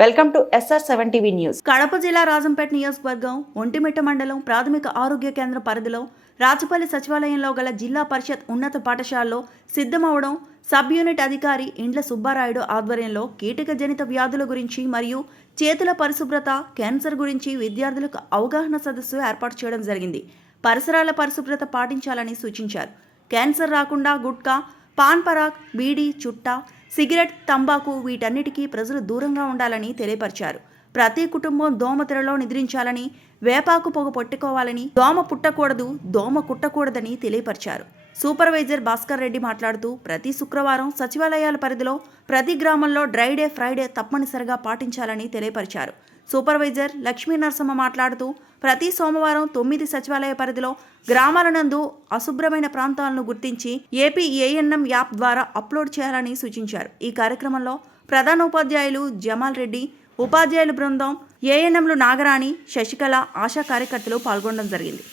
Welcome to SR seven TV news. Kadapa జిల్లా రాజంపేట నియోజకవర్గం ఒంటిమిట్ట మండలం ప్రాథమిక ఆరోగ్య కేంద్ర పరిధిలో రాచపల్లి సచివాలయంలో గల జిల్లా పరిషత్ ఉన్నత పాఠశాలలో సిద్ధమవడం సబ్ యూనిట్ అధికారి ఇండ్ల సుబ్బారాయుడు ఆధ్వర్యంలో కీటక జనిత వ్యాధుల గురించి మరియు చేతుల పరిశుభ్రత క్యాన్సర్ గురించి విద్యార్థులకు అవగాహన సదస్సు ఏర్పాటు చేయడం జరిగింది. పరిసరాల పరిశుభ్రత పాటించాలని సూచించారు. క్యాన్సర్ రాకుండా గుట్కా పాన్ పరాగ్ బీడీ చుట్టా సిగరెట్ తంబాకు వీటన్నిటికీ ప్రజలు దూరంగా ఉండాలని తెలియపరిచారు. ప్రతి కుటుంబం దోమతెరలో నిద్రించాలని వేపాకు పొగ పట్టుకోవాలని దోమ పుట్టకూడదు దోమ కుట్టకూడదని తెలియపరిచారు. సూపర్వైజర్ భాస్కర్ రెడ్డి మాట్లాడుతూ ప్రతి శుక్రవారం సచివాలయాల పరిధిలో ప్రతి గ్రామంలో డ్రైడే ఫ్రైడే తప్పనిసరిగా పాటించాలని తెలియపరిచారు. సూపర్వైజర్ లక్ష్మీ నరసమ్మ మాట్లాడుతూ ప్రతి సోమవారం తొమ్మిది సచివాలయ పరిధిలో గ్రామాల నందు అశుభ్రమైన ప్రాంతాలను గుర్తించి ఏపీ ఏఎన్ఎం యాప్ ద్వారా అప్లోడ్ చేయాలని సూచించారు ఈ కార్యక్రమంలో ప్రధానోపాధ్యాయులు జమాల్ రెడ్డి ఉపాధ్యాయుల బృందం ఏఎన్ఎంలు నాగరాణి శశికళ ఆశా కార్యకర్తలు పాల్గొనడం జరిగింది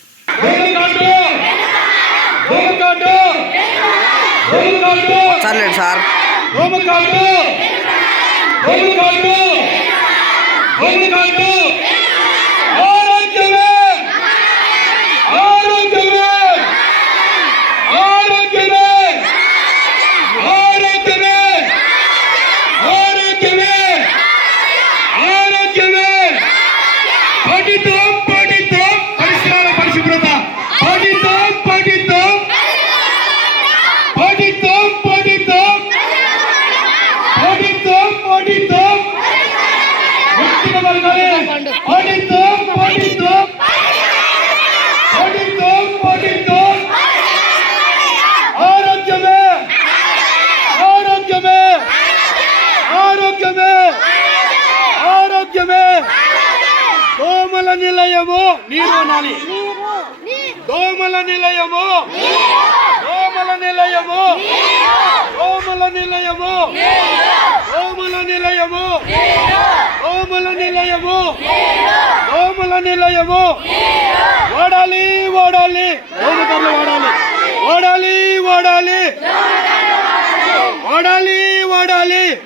సార్ హోంకార్డు హోంకార్డు హోంకార్డు ఆరోగ్యమే ఆరోగ్యమే ఆరోగ్యమే ఆరోగ్యమే ఆరోగ్యమే ఆరోగ్యమే పఠితం పఠితం పరిసరాల పరిశుభ్రత పఠితం పఠితం పఠితం పఠితం పఠితం పఠితం వ్యక్తిగత వర్గాలే పఠితం పఠితం పఠితం పఠితం ఆరోగ్యమే. ఆరోగ్యమే. ఆరోగ్యమే. ఆరోగ్యమే. దోమల నిలయము నీరు అనాలి. దోమల నిలయము దోమల నిలయము దోమల నిలయము నిలయము. దోమల నిలయము. దోమల నిలయము. ఓడాలి ఓడాలి. దోమకర్లు ఓడాలి. ఓడాలి ఓడాలి. ఓడాలి ఓడాలి.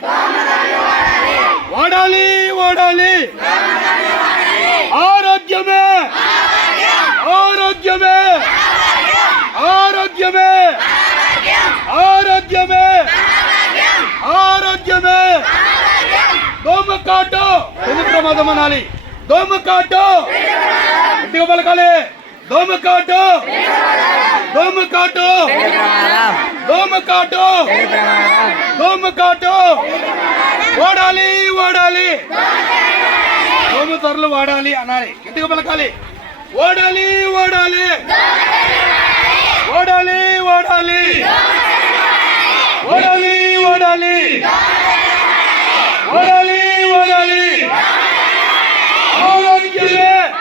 ఓడాలి ఓడాలి. ఆరోగ్యమే ఆరోగ్యమే ఆరోగ్యమే ఆరోగ్యమే కాటు. ఎందుకు ప్రమాదం అనాలి? దోమకాటు ఇంటికి పలకాలి. దోమకాటు దోమకాటు దోమకాటు దోమకాటు వాడాలి వాడాలి. దోమ తరలు వాడాలి అనాలి. ఇంటికి పలకాలి. వాడాలి వాడాలి. ఓడాలి వాడాలి. ఓడాలి వాడాలి Hayvan Ali! Hayvan Kele!